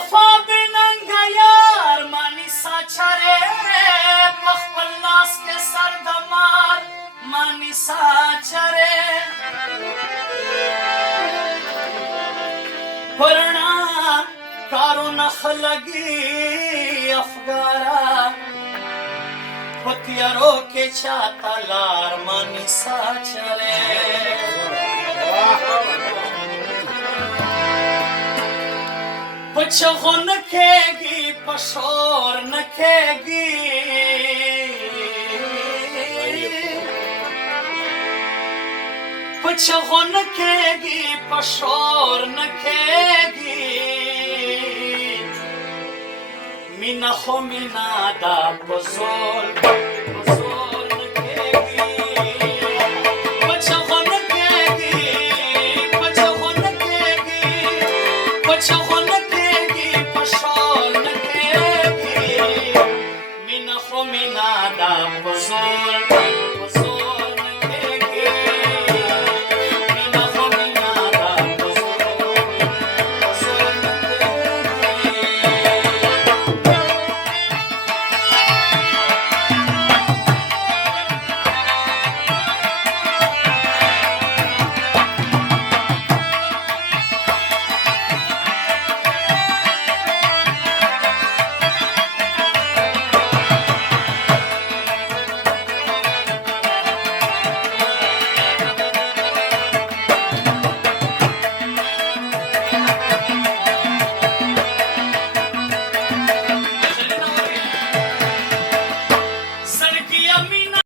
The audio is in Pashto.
وفا بننګه یار مانی ساچره مخبل لاس کې سر دمار مانی ساچره پرنا کارو نخلگی افگارا پتیارو کے چاہتا لار مانی ساچرے پچھو نکھے گی پشور نکھے گی پچھو نکھے گی پشور نکھے گی مینا خو مینا دا پزول